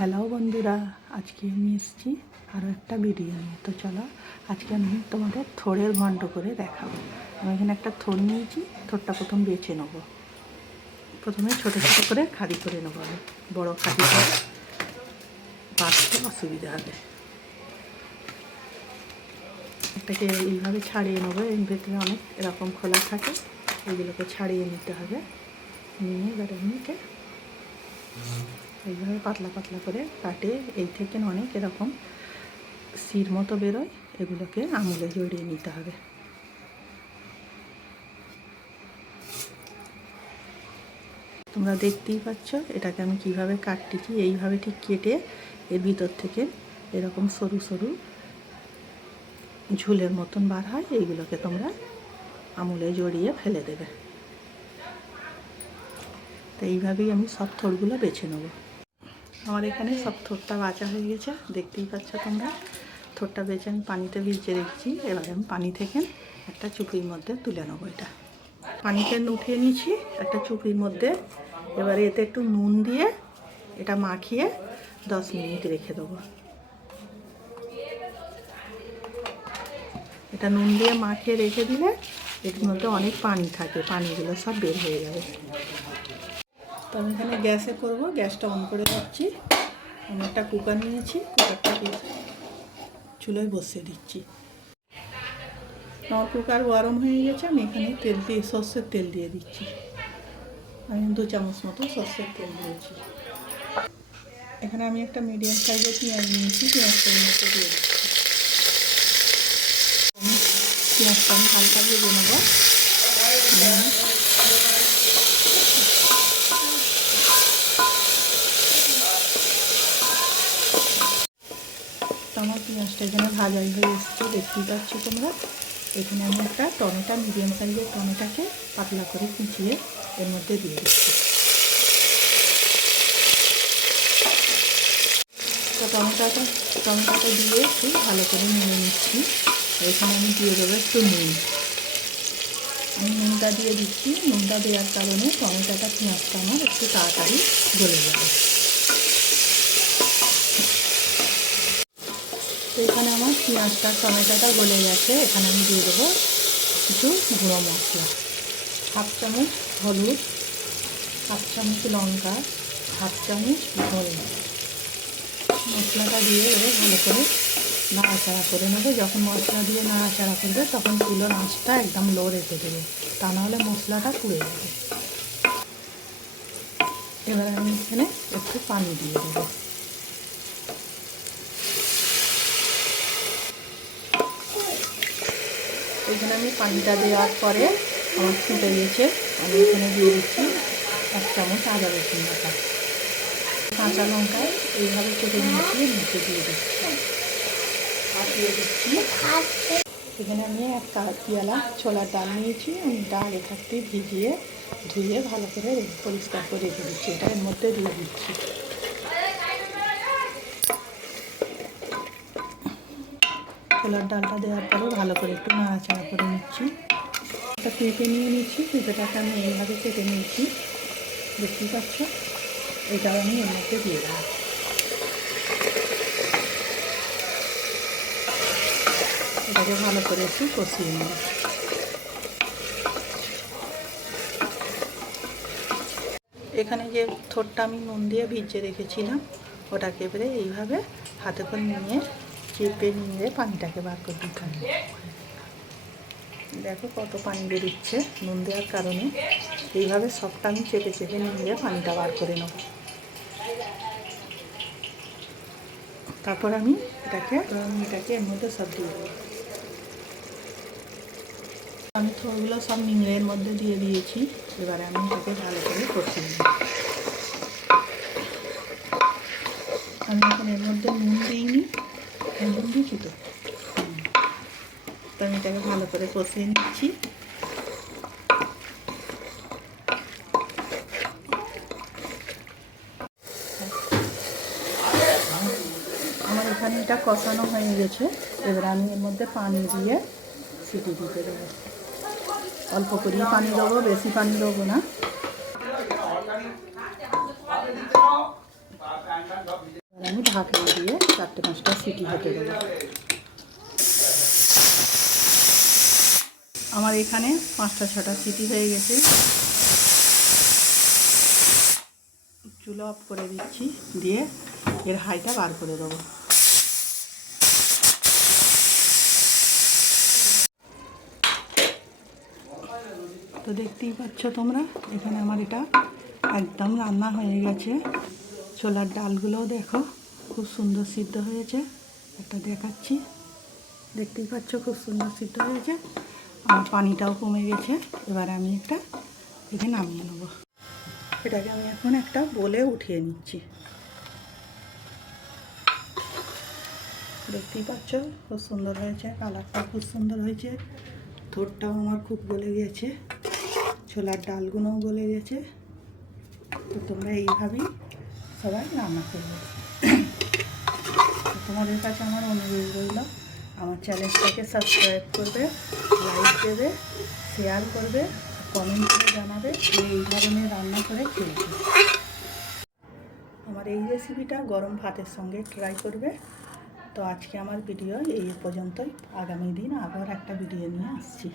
Hello বন্ধুরা, আজকে আমি এসেছি আরও একটা ভিডিও নিয়ে। তো চলো, আজকে আমি তোমাদের থোড়ের ঘন্ট করে দেখাবো। আমি এখানে একটা থোড় নিয়েছি, থোড়টা প্রথম বেছে নেব। প্রথমে ছোটো ছোটো করে খাদি করে নেব আমি। বড়ো খাদি করে বাঁচতে অসুবিধা হবে। এটাকে এইভাবে ছাড়িয়ে নেব, এর ভেতরে অনেক এরকম খোলা থাকে, এগুলোকে ছাড়িয়ে নিতে হবে। নিয়ে এবার এমনিকে এইভাবে পাতলা পাতলা করে কাটে। এই থেকে অনেক এরকম শির মতো বেরোয়। এগুলোকে আঙুলে জড়িয়ে নিতে হবে। তোমরা দেখতেই পাচ্ছ এটাকে আমি কীভাবে কাটতেছি। এইভাবে ঠিক কেটে এর ভিতর থেকে এরকম সরু সরু ঝুলের মতন বার হয়। এইগুলোকে তোমরা আমুলে জড়িয়ে ফেলে দেবে। তো এইভাবেই আমি সব থোড়গুলো বেছে নেব। আমার এখানে সব থোড়টা বাঁচা হয়ে গেছে। দেখতেই পাচ্ছ তোমরা। থোড়টা বেছে আমি পানিতে ভিজে রেখেছি। এবারে আমি পানি থেকে একটা চুপির মধ্যে তুলে নেব এটা। পানিতে উঠিয়ে নিয়েছি একটা চুপির মধ্যে। এবারে এতে একটু নুন দিয়ে এটা মাখিয়ে দশ মিনিট রেখে দেবো। এটা নুন দিয়ে মাখিয়ে রেখে দিলে এর মধ্যে অনেক পানি থাকে। পানিগুলো সব বের হয়ে যাবে। তো আমি এখানে গ্যাসে করব। গ্যাসটা অন করে রাখছি। আমি একটা কুকার নিয়েছি। কুকারটাকে চুলোয় বসিয়ে দিচ্ছি। আমার কুকার গরম হয়ে গেছে। আমি এখানে তেল দিয়ে, সর্ষের তেল দিয়ে দিচ্ছি। আমি দু চামচ মতো সর্ষের তেল দিয়েছি। এখানে আমি একটা মিডিয়াম সাইজের পেঁয়াজ নিয়েছি। পেঁয়াজটা মধ্যে দিয়ে দিচ্ছি। পেঁয়াজটা আমি হালকা দিয়ে নেব। আমার পেঁয়াজটা এখানে ভাজা হয়ে এসছে, দেখতেই পাচ্ছ তোমরা। এখানে আমি একটা টমেটো মিডিয়াম সাইজের টমেটোকে পাতলা করে কুচিয়ে এর মধ্যে দিয়ে দিচ্ছি। তো টমেটোটা টমেটোটা দিয়ে একটু ভালো করে নেড়ে নিচ্ছি। এখানে আমি দিয়ে দেবো একটু নুন। আমি নুনটা দিয়ে দিচ্ছি। নুনটা দেওয়ার কারণে টমেটোটা, পেঁয়াজটা আমার একটু তাড়াতাড়ি গলে যাবে। তো এখানে আমার পেঁয়াজটা, টমেটোটা গলে গেছে। এখানে আমি দিয়ে দেবো কিছু গুঁড়ো মশলা। হাফ চামচ হলুদ, হাফ চামচ লঙ্কা, হাফ চামচ ধনে। মশলাটা দিয়ে এবারে ভালো করে নাড়াচাড়া করে নেবে। যখন মশলা দিয়ে নাড়াচাড়া করবে, তখন চুলোর আঁচটা একদম লো রেখে দেবে। তা নাহলে মশলাটা পুড়ে যাবে। এবার আমি এখানে একটু পানি দিয়ে দেবো। এখানে আমি পানিটা দেওয়ার পরে আমার ফুটে গেছে। আমি এখানে দিয়ে দিচ্ছি এক চামচ আদা রসুন বাটা। কাঁচা লঙ্কা এইভাবে কেটে নিয়েছি নিচে দিয়ে দিচ্ছি। আর দিয়ে দিচ্ছি। এখানে আমি এক পিয়ালা ছোলার ডাল নিয়েছি, আমি ডাল থাকতে ভিজিয়ে ধুয়ে ভালো করে পরিষ্কার করে রেখে দিচ্ছি। এটা এর মধ্যে দিয়ে দিচ্ছি। ছোলার ডালটা দেওয়ার পরে ভালো করে একটু নাড়াচাড়া করে নিচ্ছি। একটা পেঁপে নিয়ে নিচ্ছি পেঁপেটাকে আমি এইভাবে কেটে নিয়েছি। দেখতেই পাচ্ছ? এটাও আমি এর মধ্যে দিয়ে দেবো। এটাকে ভালো করে একটু কষিয়ে নেব এখানে যে থোরটা আমি নুন দিয়ে ভিজিয়ে রেখেছিলাম, ওটাকে এবারে এইভাবে হাতে করে নিয়ে চেপে নিয়ে পানিটাকে বার করে দিতে হবে। দেখো কত পানি বেরোচ্ছে, নুন দেওয়ার কারণে। এইভাবে সবটা আমি চেপে চেপে নিয়ে পানিটা বার করে নেব। তারপর আমি এটাকে এটাকে এর মধ্যে সব দিয়ে দেবো। আমি থোড়গুলো সব নিংড়ের মধ্যে দিয়ে দিয়েছি। এবারে আমি এটাকে ভালো করে নেব। আমি এখন এর মধ্যে নুন দিইনি নুন দিয়েছি তো তো আমি এটাকে ভালো করে কষিয়ে নিচ্ছি। আমার এখানে এটা কষানো হয়ে গেছে। এবার আমি এর মধ্যে পানি দিয়ে সিটি দিতে দেবো। অল্প করেই পানি দেবো, বেশি পানি দেবো না। আমি ঢাকনা দিয়ে চারটে পাঁচটা সিটি হতে দেবো। আমার এখানে পাঁচটা, ছটা সিটি হয়ে গেছে। চুলো অফ করে দিচ্ছি, দিয়ে এর হাইটা বার করে দেবো। তো দেখতেই পাচ্ছ তোমরা, এখানে আমার এটা একদম রান্না হয়ে গেছে। ছোলার ডালগুলোও দেখো, খুব সুন্দর সিদ্ধ হয়েছে। একটা দেখাচ্ছি। দেখতেই পাচ্ছ খুব সুন্দর সিদ্ধ হয়েছে। আর পানিটাও কমে গেছে। এবার আমি একটা এতে নামিয়ে নেব। এটাকে আমি এখন একটা বলে উঠিয়ে নিচ্ছি। দেখতেই পাচ্ছ, খুব সুন্দর হয়েছে কালারটা খুব সুন্দর হয়েছে। থোরটাও আমার খুব গলে গেছে, ছোলার ডালগুলোও গলে গেছে। তো তোমরা এইভাবেই সবাই রান্না করবে। তোমাদের কাছে আমার অনুরোধ রইল আমার চ্যানেলটাকে সাবস্ক্রাইব করবে লাইক দেবে শেয়ার করবে কমেন্ট করে জানাবে এই ধরনের রান্না করে খেয়েছে আমার এই রেসিপিটা গরম ভাতের সঙ্গে ট্রাই করবে। তো আজকে আমার ভিডিও এই পর্যন্তই। আগামী দিন আবার একটা ভিডিও নিয়ে আসছি।